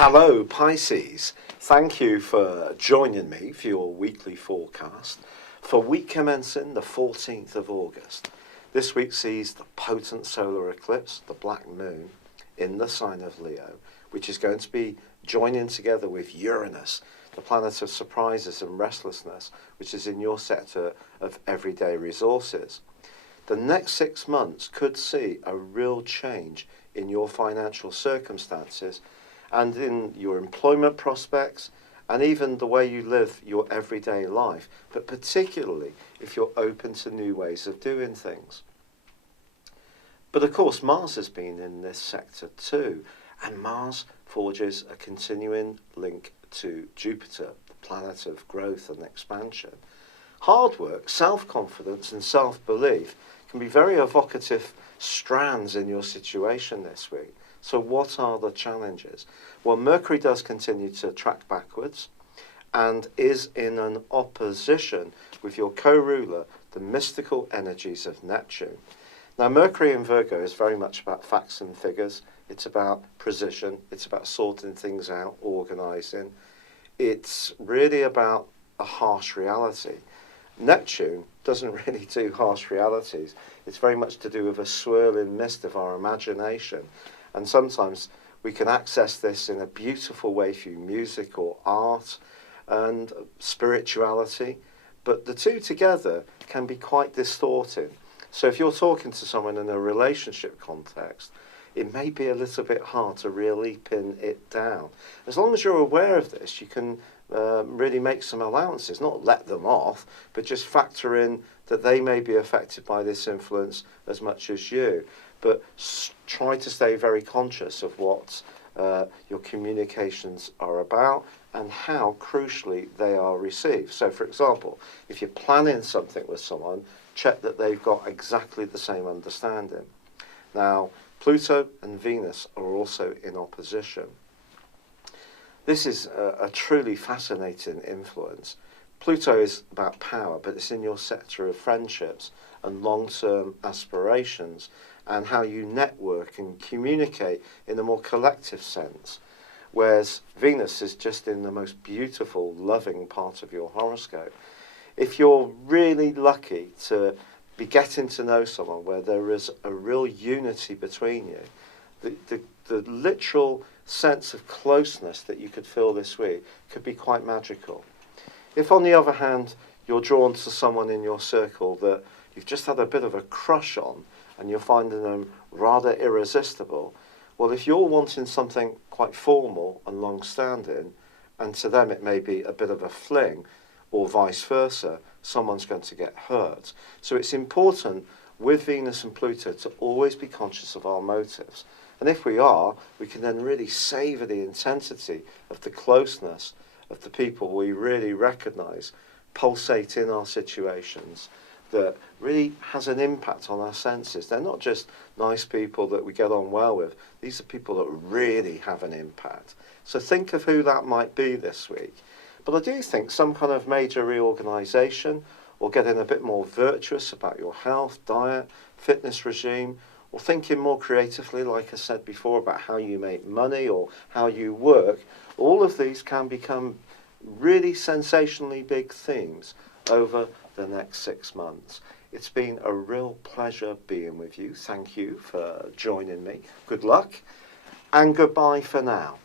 Hello Pisces, thank you for joining me for your weekly forecast for week commencing the 14th of August. This week sees the potent solar eclipse, the black moon, in the sign of Leo, which is going to be joining together with Uranus, the planet of surprises and restlessness, which is in your sector of everyday resources. The next 6 months could see a real change in your financial circumstances and in your employment prospects and even the way you live your everyday life, but particularly if you're open to new ways of doing things. But of course, Mars has been in this sector too, and Mars forges a continuing link to Jupiter, the planet of growth and expansion. Hard work, self-confidence and self-belief can be very evocative strands in your situation this week. So what are the challenges? Well, Mercury does continue to track backwards and is in an opposition with your co-ruler, the mystical energies of Neptune. Now, Mercury in Virgo is very much about facts and figures. It's about precision. It's about sorting things out, organising. It's really about a harsh reality. Neptune doesn't really do harsh realities. It's very much to do with a swirling mist of our imagination. And sometimes we can access this in a beautiful way through music or art and spirituality. But the two together can be quite distorting. So if you're talking to someone in a relationship context, it may be a little bit hard to really pin it down. As long as you're aware of this, you can really make some allowances, not let them off, but just factor in that they may be affected by this influence as much as you. But try to stay very conscious of what your communications are about and how crucially they are received. So for example, if you're planning something with someone, check that they've got exactly the same understanding. Now, Pluto and Venus are also in opposition. This is a truly fascinating influence. Pluto is about power, but it's in your sector of friendships and long-term aspirations and how you network and communicate in a more collective sense, whereas Venus is just in the most beautiful, loving part of your horoscope. If you're really lucky to be getting to know someone where there is a real unity between you, the literal sense of closeness that you could feel this week could be quite magical. If, on the other hand, you're drawn to someone in your circle that you've just had a bit of a crush on and you're finding them rather irresistible, well, if you're wanting something quite formal and long-standing, and to them it may be a bit of a fling, or vice versa, someone's going to get hurt. So it's important with Venus and Pluto to always be conscious of our motives. And if we are, we can then really savour the intensity of the closeness of the people we really recognise pulsate in our situations that really has an impact on our senses. They're not just nice people that we get on well with. These are people that really have an impact. So think of who that might be this week. But I do think some kind of major reorganisation or getting a bit more virtuous about your health, diet, fitness regime, or thinking more creatively, like I said before, about how you make money or how you work, all of these can become really sensationally big themes over the next 6 months. It's been a real pleasure being with you. Thank you for joining me. Good luck and goodbye for now.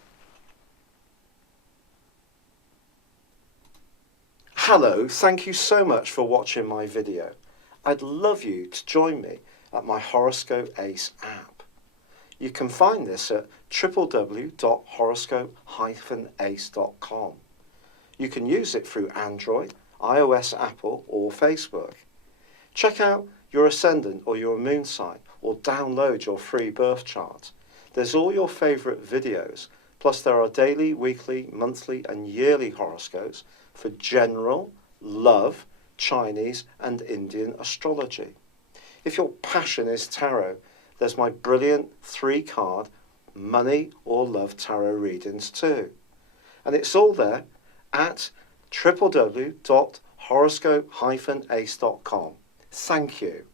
Hello, thank you so much for watching my video. I'd love you to join me at my Horoscope Ace app. You can find this at www.horoscope-ace.com. You can use it through Android, iOS, Apple or Facebook. Check out your ascendant or your moon sign or download your free birth chart. There's all your favourite videos, plus there are daily, weekly, monthly and yearly horoscopes for general, love, Chinese and Indian astrology. If your passion is tarot, there's my brilliant 3-card money or love tarot readings too. And it's all there at www.horoscope-ace.com. Thank you.